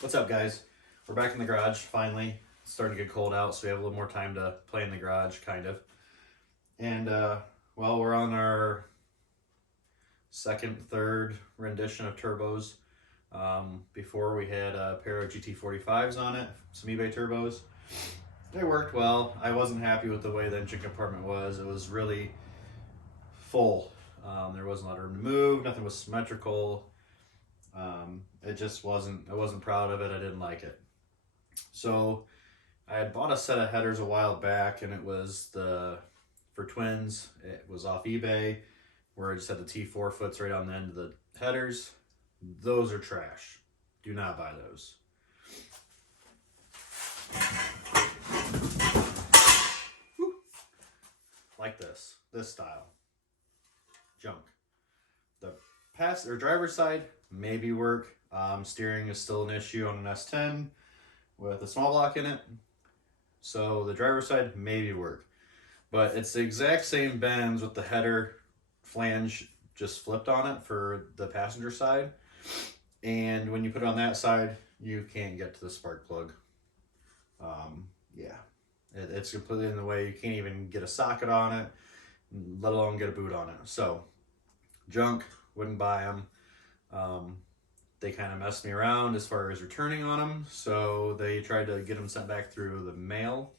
What's up, guys? We're back in the garage, finally. It's starting to get cold out, so we have a little more time to play in the garage, kind of. And, well, we're on our third rendition of turbos. Before we had a pair of GT45s on it, some eBay turbos. They worked well. I wasn't happy with the way the engine compartment was. It was really full. There wasn't a lot of room to move, nothing was symmetrical. It just wasn't, I wasn't proud of it. I didn't like it. So I had bought a set of headers a while back, and it was for twins. It was off eBay, where I just had the T4 foots right on the end of the headers. Those are trash. Do not buy those. Whew. Like this style. Junk. The driver's side maybe work. Steering is still an issue on an S10 with a small block in it. So the driver's side maybe work. But it's the exact same bends with the header flange just flipped on it for the passenger side. And when you put it on that side, you can't get to the spark plug. Yeah, it's completely in the way. You can't even get a socket on it, let alone get a boot on it. So junk, wouldn't buy them. They kind of messed me around as far as returning on them. So they tried to get them sent back through the mail.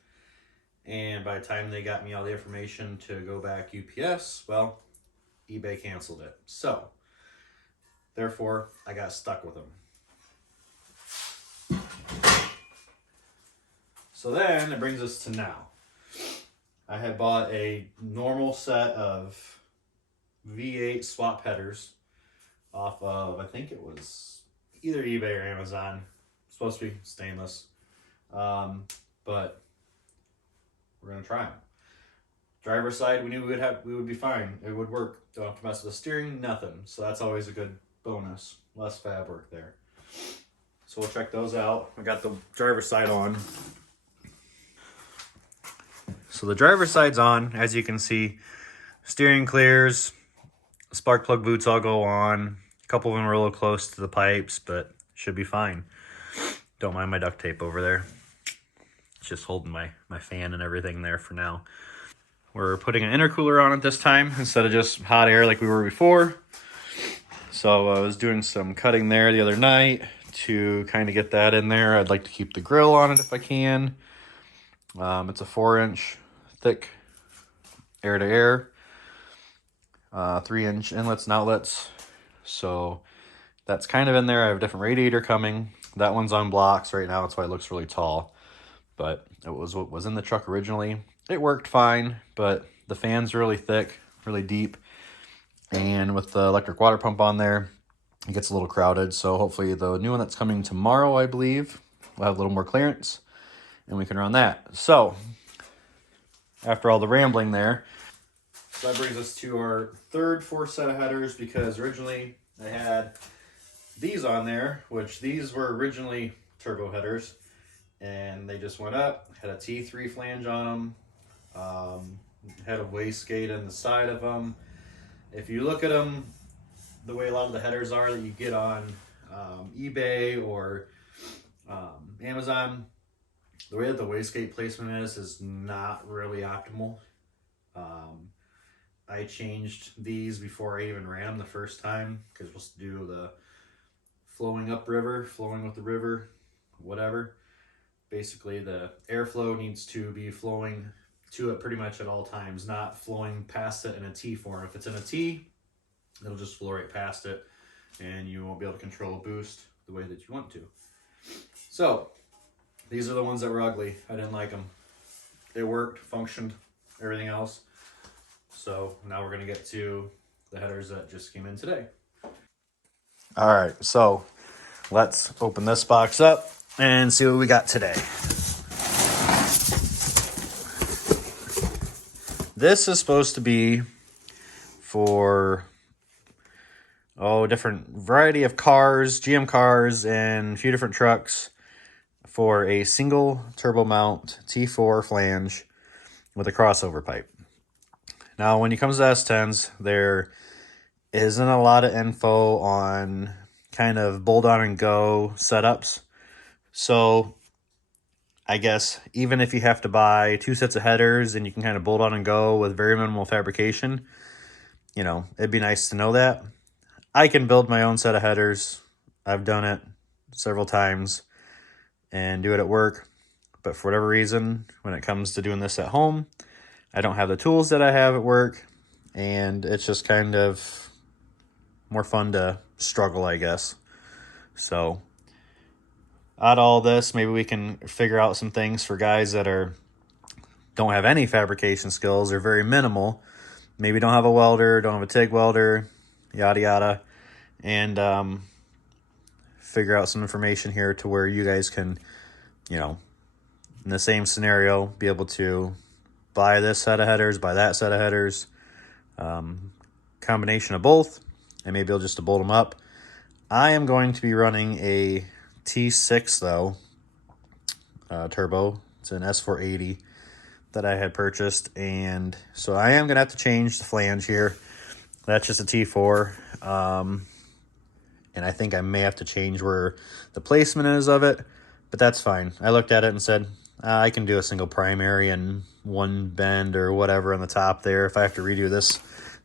And by the time they got me all the information to go back UPS, well, eBay canceled it. So therefore, I got stuck with them. So then it brings us to now. I had bought a normal set of V8 swap headers off of, I think it was either eBay or Amazon. It's supposed to be stainless. But we're gonna try them. Driver's side, we knew we would be fine. It would work. Don't have to mess with the steering, nothing. So that's always a good bonus. Less fab work there. So we'll check those out. I got the driver's side on. So the driver's side's on, as you can see. Steering clears. Spark plug boots all go on. A couple of them are a little close to the pipes, but should be fine. Don't mind my duct tape over there. It's just holding my fan and everything there for now. We're putting an intercooler on it this time instead of just hot air like we were before. So I was doing some cutting there the other night to kind of get that in there. I'd like to keep the grill on it if I can. It's a 4-inch thick air-to-air. 3-inch inlets and outlets. So that's kind of in there. I have a different radiator coming. That one's on blocks right now. That's why it looks really tall. But it was what was in the truck originally. It worked fine, but the fan's really thick, really deep. And with the electric water pump on there, it gets a little crowded. So hopefully the new one that's coming tomorrow, I believe, will have a little more clearance. And we can run that. So after all the rambling there, so that brings us to our third set of headers, because originally I had these on there, which these were originally turbo headers, and they just went up, had a T3 flange on them, had a wastegate on the side of them. If you look at them, the way a lot of the headers are that you get on eBay or Amazon, the way that the wastegate placement is not really optimal. I changed these before I even ran them the first time, because we're supposed to do the flowing upriver, flowing with the river, whatever. Basically, the airflow needs to be flowing to it pretty much at all times, not flowing past it in a T form. If it's in a T, it'll just flow right past it, and you won't be able to control a boost the way that you want to. So these are the ones that were ugly. I didn't like them. It worked, functioned, everything else. So now we're going to get to the headers that just came in today. All right, so let's open this box up and see what we got today. This is supposed to be for different variety of cars, GM cars, and a few different trucks, for a single turbo mount T4 flange with a crossover pipe. Now, when it comes to S10s, there isn't a lot of info on kind of bolt on and go setups. So I guess even if you have to buy 2 sets of headers and you can kind of bolt on and go with very minimal fabrication, you know, it'd be nice to know that. I can build my own set of headers. I've done it several times and do it at work. But for whatever reason, when it comes to doing this at home, I don't have the tools that I have at work. And it's just kind of more fun to struggle, I guess. So out of all this, maybe we can figure out some things for guys that don't have any fabrication skills or very minimal. Maybe don't have a welder, don't have a TIG welder, yada yada, and figure out some information here to where you guys can, you know, in the same scenario, be able to buy this set of headers, buy that set of headers, combination of both, and maybe I'll just to bolt them up. I am going to be running a T6 though, turbo. It's an S480 that I had purchased, and so I am gonna have to change the flange here. That's just a T4, and I think I may have to change where the placement is of it, but that's fine. I looked at it and said I can do a single primary and one bend or whatever on the top there. If I have to redo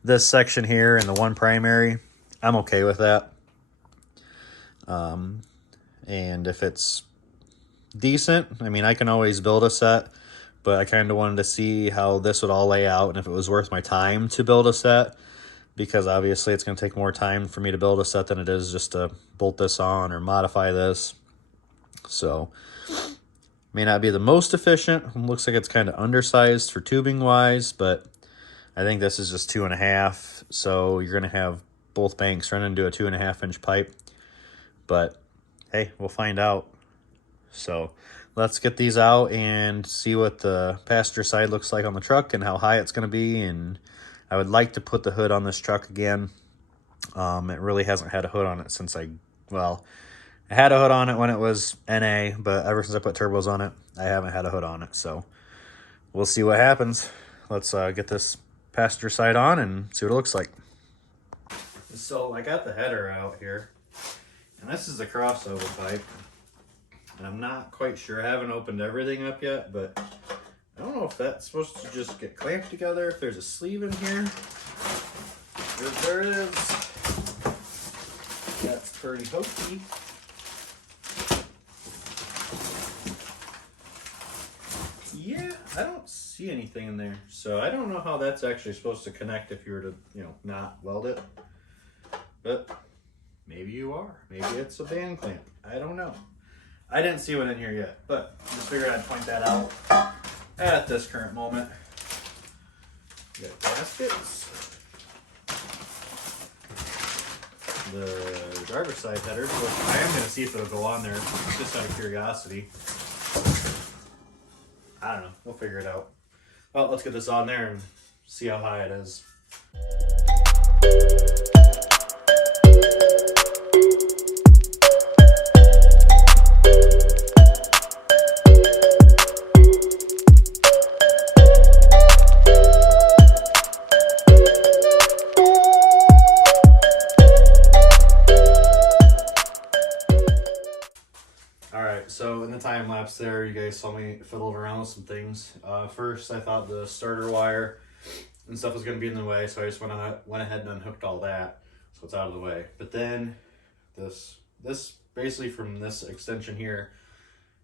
this section here and the one primary, I'm okay with that. And if it's decent, I mean, I can always build a set, but I kind of wanted to see how this would all lay out and if it was worth my time to build a set, because obviously it's going to take more time for me to build a set than it is just to bolt this on or modify this. So may not be the most efficient. It looks like it's kind of undersized for tubing wise, but I think this is just 2.5. So you're going to have both banks run into a 2.5-inch pipe, but hey, we'll find out. So let's get these out and see what the passenger side looks like on the truck and how high it's going to be. And I would like to put the hood on this truck again. It really hasn't had a hood on it since I had a hood on it when it was NA, but ever since I put turbos on it, I haven't had a hood on it. So we'll see what happens. Let's get this passenger side on and see what it looks like. So I got the header out here, and this is the crossover pipe. And I'm not quite sure. I haven't opened everything up yet, but I don't know if that's supposed to just get clamped together, if there's a sleeve in here. If there is, that's pretty hokey. Yeah, I don't see anything in there. So I don't know how that's actually supposed to connect if you were to, you know, not weld it. But maybe you are. Maybe it's a band clamp. I don't know. I didn't see one in here yet, but just figured I'd point that out at this current moment. We got gaskets. The driver's side header, which I am going to see if it'll go on there, just out of curiosity. I don't know. We'll figure it out. Well, let's get this on there and see how high it is. So in the time lapse there, you guys saw me fiddle around with some things. First, I thought the starter wire and stuff was going to be in the way, so I just went ahead and unhooked all that, so it's out of the way. But then this basically from this extension here,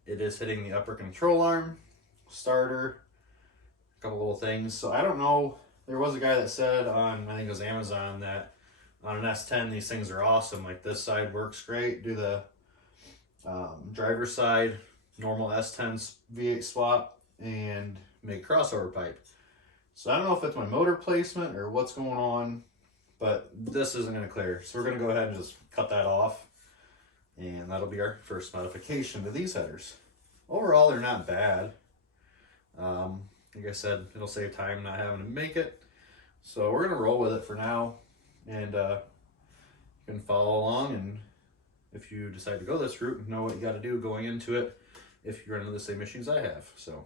it is hitting the upper control arm, starter, a couple little things. So I don't know. There was a guy that said on, I think it was Amazon, that on an S10 these things are awesome. Like this side works great. Do the driver's side, normal S10 V8 swap, and make crossover pipe. So I don't know if it's my motor placement or what's going on, but this isn't going to clear. So we're going to go ahead and just cut that off, and that'll be our first modification to these headers. Overall, they're not bad. Like I said, it'll save time not having to make it. So we're going to roll with it for now, and you can follow along, and if you decide to go this route, know what you got to do going into it if you run into the same issues I have. So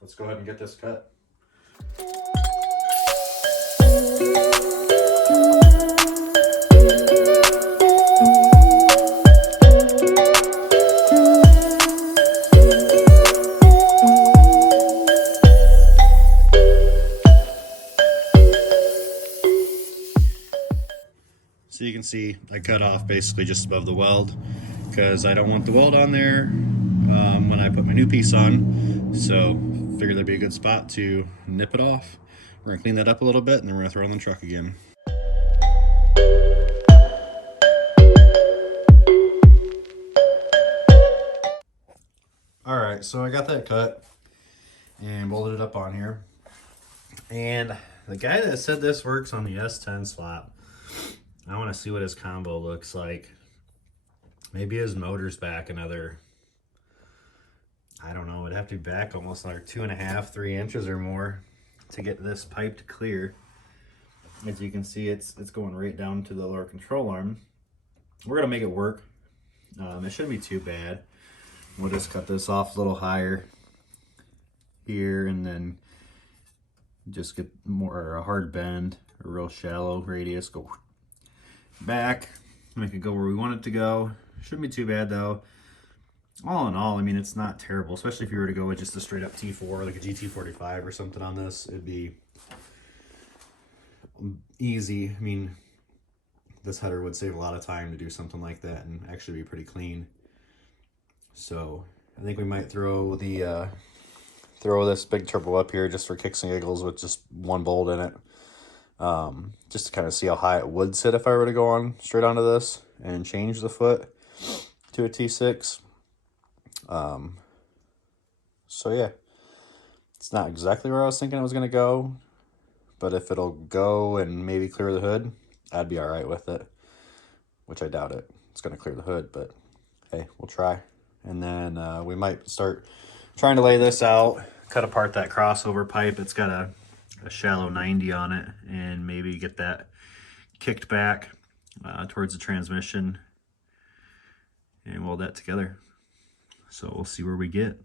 let's go ahead and get this cut. can see, I cut off basically just above the weld because I don't want the weld on there when I put my new piece on. So figured that'd be a good spot to nip it off. We're gonna clean that up a little bit and then we're gonna throw it in the truck again. All right, so I got that cut and bolted it up on here. And the guy that said this works on the S10 slot, I want to see what his combo looks like. Maybe his motor's back another, I don't know, it'd have to be back almost like 2.5, 3 inches or more to get this piped clear. As you can see, it's going right down to the lower control arm. We're gonna make it work. It shouldn't be too bad. We'll just cut this off a little higher here and then just get more a hard bend, a real shallow radius, go back, make it go where we want it to go. Shouldn't be too bad though. All in all, I mean, it's not terrible, especially if you were to go with just a straight up T4, like a GT45 or something on this. It'd be easy. I mean, this header would save a lot of time to do something like that and actually be pretty clean. So I think we might throw the throw this big turbo up here just for kicks and giggles with just one bolt in it, just to kind of see how high it would sit if I were to go on straight onto this and change the foot to a T6. So yeah, it's not exactly where I was thinking it was going to go, but if it'll go and maybe clear the hood, I'd be all right with it, which I doubt it. It's going to clear the hood, but hey, we'll try. And then we might start trying to lay this out, cut apart that crossover pipe. It's got a shallow 90 on it, and maybe get that kicked back towards the transmission and weld that together. So we'll see where we get.